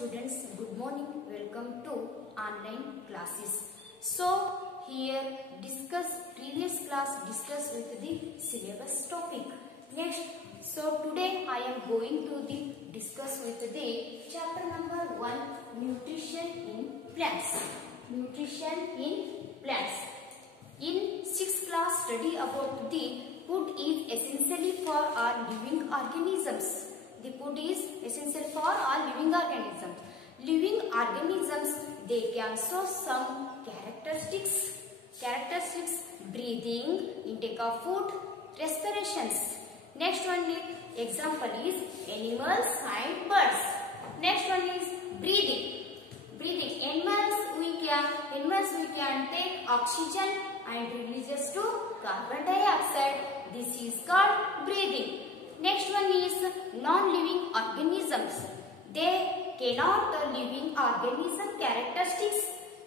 students, good morning. Welcome to online classes. So here previous class discuss with the syllabus topic. Next, so today I am going to discuss with the chapter number 1, nutrition in plants. Nutrition in plants. In 6th class study about the food is essentially for our living organisms. The food is essential for all living organisms. Living organisms, they can show some characteristics. Breathing, intake of food, respirations. Next one is example is animals and birds. Next one is breathing. Animals we can take oxygen and releases to carbon dioxide. This is called breathing. Next one is non-living organisms. They cannot living organism characteristics.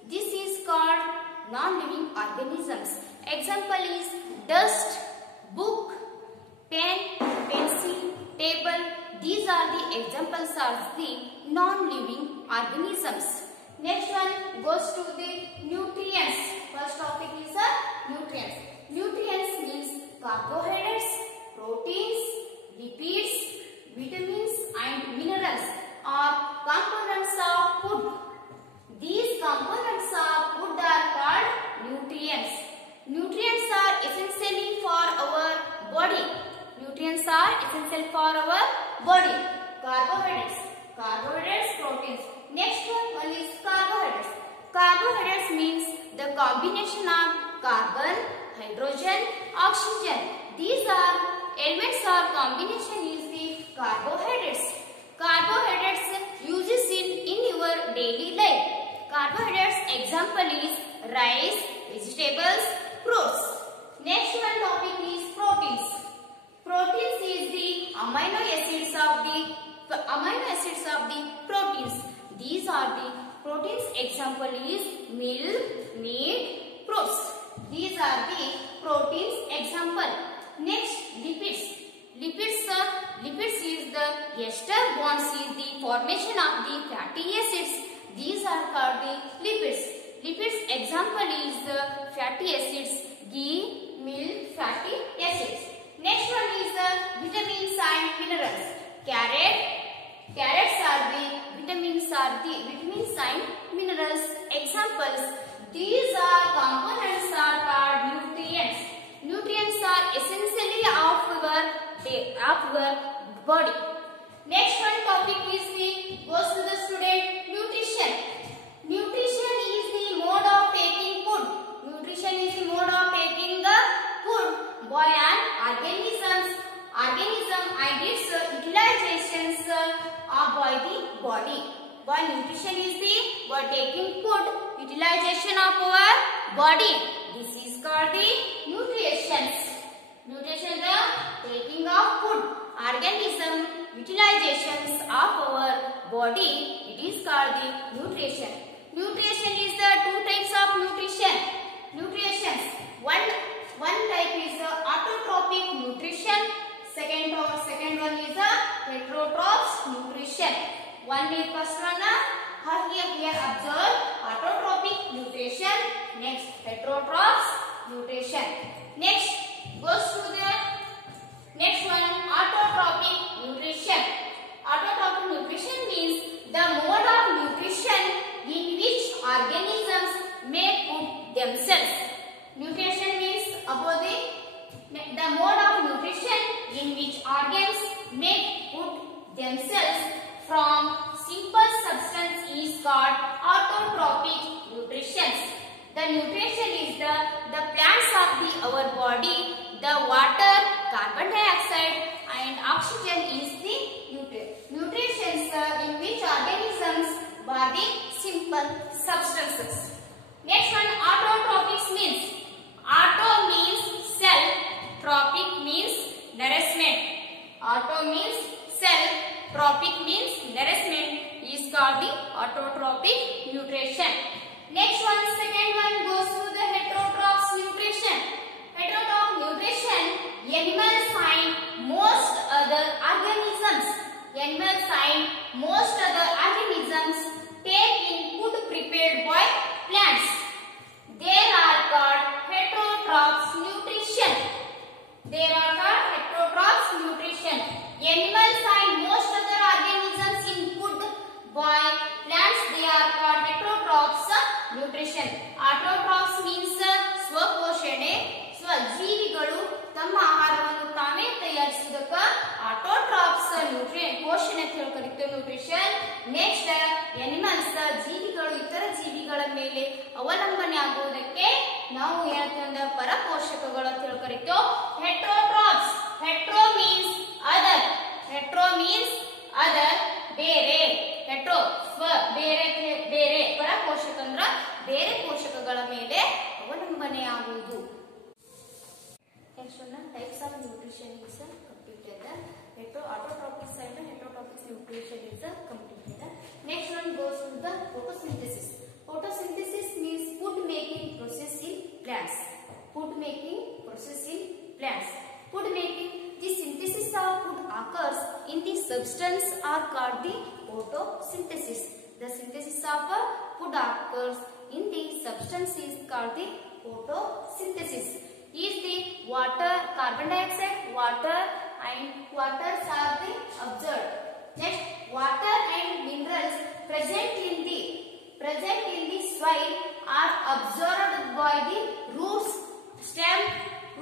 This is called non-living organisms. Example is dust, book, pen, pencil, table. These are the examples of the non-living organisms. Next one goes to the nutrients. First topic is nutrients. Nutrients means carbohydrates, proteins, lipids, vitamins and minerals are components of food. These components of food are called nutrients. Nutrients are essentially for our body. Nutrients are essential for our body. Carbohydrates, proteins. Next one is carbohydrates. Carbohydrates means the combination of carbon, hydrogen, oxygen. These are elements or combination is the carbohydrates. Carbohydrates uses in your daily life. Carbohydrates example is rice, vegetables, fruits. Next one topic is proteins. Proteins is the amino acids of the proteins. These are the proteins. Example is milk, meat, fruits. These are the proteins example. Next, lipids. Lipids is the ester bonds is the formation of the fatty acids. These are called the lipids. Lipids example is the fatty acids, ghee, milk, fatty acids. Next one is the vitamins and minerals. Carrots are the vitamins and minerals examples. These are components are called nutrients. Nutrients are essentially of our body. Next one topic goes to the student nutrition. Nutrition is the mode of taking food. Nutrition is the mode of taking the food by an organism and its utilizations by the body. By nutrition is the by taking food, utilization of our body. This is called the nutritions. Nutrition, the taking of food, organism, utilizations of our body. It is called the nutrition. Nutrition is the two types of nutrition. Nutritions. One type is autotrophic nutrition. Second one is heterotroph nutrition. First one here observe autotrophic nutrition. Next heterotroph nutrition. Next goes to the next one, autotrophic nutrition. Autotrophic nutrition means the mode of nutrition in which organisms may put themselves. Nutrition means about the mode of nutrition in which organs may put themselves from simple substance is called autotrophic nutrition. The nutrition is the plants of our body. The water, carbon dioxide and oxygen is the nutrition in which organisms are the simple substances. Next one, autotrophic means. Auto means cell, trophic means nourishment. Auto means cell, trophic means nourishment is called the autotrophic nutrition. Next one, second one goes to the heterotroph nutrition. Heterotroph nutrition, animals and most other organisms reproduction. Autotrophs means ಸ್ವಪೋಷಣೆ. ಜೀವಿಗಳು ತಮ್ಮ ಆಹಾರವನ್ನು ತಾವೇ ತಯಾರಿಸುವುದಕ್ಕ autotrophs nutrient ಪೋಷಣೆ ಅಂತ ಹೇಳಿ ಕರೀತೀವಿ, nutrition. Next animals ಜೀವಿಗಳು ಇತರ ಜೀವಿಗಳ ಮೇಲೆ ಅವಲಂಬನೆ ಆಗುವುದಕ್ಕೆ ನಾವು ಏನಂತ ಅಂದ್ರೆ ಪರಪೋಷಕಗಳು ಅಂತ ಹೇಳಿ ಕರೀತೀವಿ. ಹೆಟ್ರೋಟ್ರಾಪ್ಸ್. ಹೆಟ್ರೋ ಮೀನ್ಸ್ ಅದರ್. ಹೆಟ್ರೋ ಮೀನ್ಸ್ ಅದರ್, ಬೇರೆ. ಹೆಟ್ರೋ ಬೇರೆ ಬೇರೆ, ಪರಪೋಷಕ ಅಂದ್ರ ಬೇರೆ ಪೋಷಕಗಳ ಮೇಲೆ ಅವಲಂಬನೆ ಆಗುವುದು. Next one, types of nutrition is completed. Autotrophic and heterotrophic nutrition is completed. Next one goes to the photosynthesis. Photosynthesis means food making process in plants. Food making process in plants. Food making, the synthesis of food occurs in the substance are called the photosynthesis. The synthesis of food occurs in the substance is called the photosynthesis. Is the water, carbon dioxide, water and waters are the observed. Next, water and minerals present in the soil are absorbed by the roots, stem,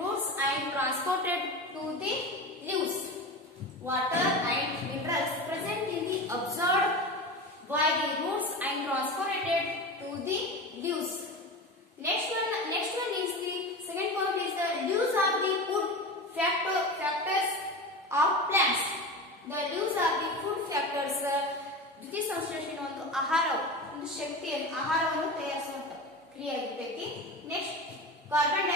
roots and transported to the leaves. Water and minerals present in the absorbed by the roots and transported to the leaves. Next one is the second point is the leaves are the food factors of plants. The leaves are the food factors. ದ್ವಿತೀಯ ಸಂಶ್ಲೇಷಣೆ ಒಂದು ಆಹಾರ, ಒಂದು ಶಕ್ತಿಯನ್ನು ಆಹಾರವನ್ನು ತಯಾರಿಸುವಂತ ಕ್ರಿಯೆ ಆಗಿರ್ತೈತಿ. Next carbon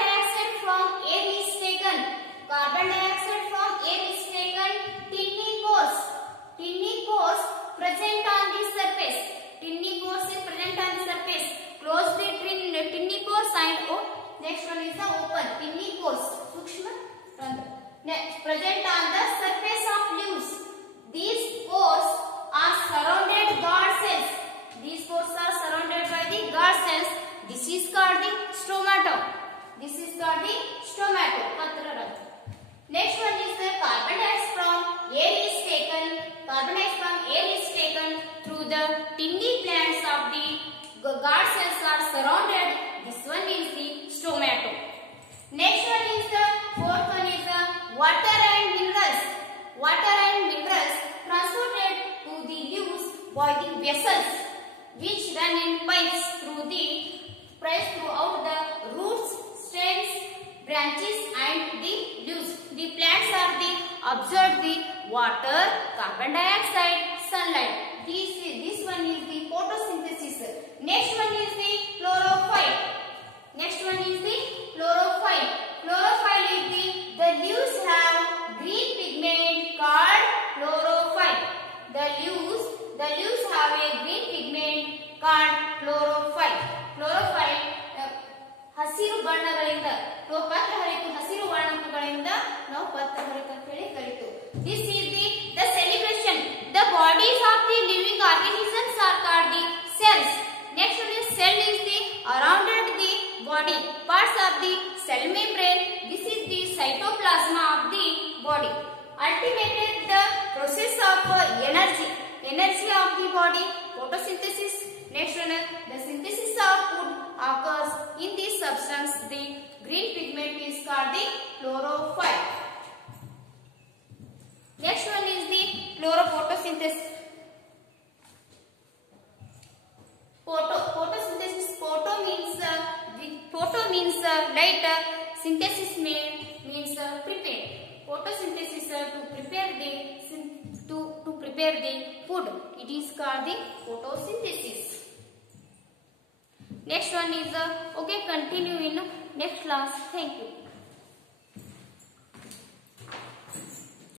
dioxide from air is taken. Carbon dioxide from air is taken. Tiny pores present on the surface. Tiny pores is present on the surface. Close the tiny pores and next one is the open. Tiny pores, sukshma randra. Next, present on the surface of leaves. These pores are surrounded guard cells. These pores are surrounded by the guard cells. This is called the stomata. This is called the stomata. Patra randra. Next one is the carbon dioxide from air is taken. Carbon dioxide from air is taken through the tiny plants of the guard cells are surrounded. This one is the stomata. Next one is the fourth one is the water and minerals. Water and minerals transported to the leaves by the vessels which run in pipes throughout the roots, stems, branches and the leaves. The plants are the absorb the water, carbon dioxide, sunlight. This one is the photosynthesis. Next one is the chlorophyll. Chlorophyll is the leaves have green pigment called chlorophyll. The leaves have a green pigment called chlorophyll. Chlorophyll ಹಸಿರು ಬಣ್ಣಗಳಿಂದ ಪತ್ರಹರಿತ ಹಸಿರು ವರ್ಣಗಳಿಂದ ನಾವು ಪತ್ರಹರಿತ ಅಂತ ಹೇಳಿ ಕರೀತೀವಿ. This is the celebration. The bodies of the living organisms are called the cells. Next one is cell is the surrounded the body. Parts of the cell membrane. This is the cytoplasm of the body. Ultimated the process of energy of the body, photosynthesis. Next one, the synthesis of food occurs in this substance. The green pigment is called the chlorophyll. Next one is the photosynthesis. Photosynthesis. Photo means light. Synthesis means prepare. Photosynthesis to prepare the food. It is called the photosynthesis. Next one is okay. Continue in next class. Thank you.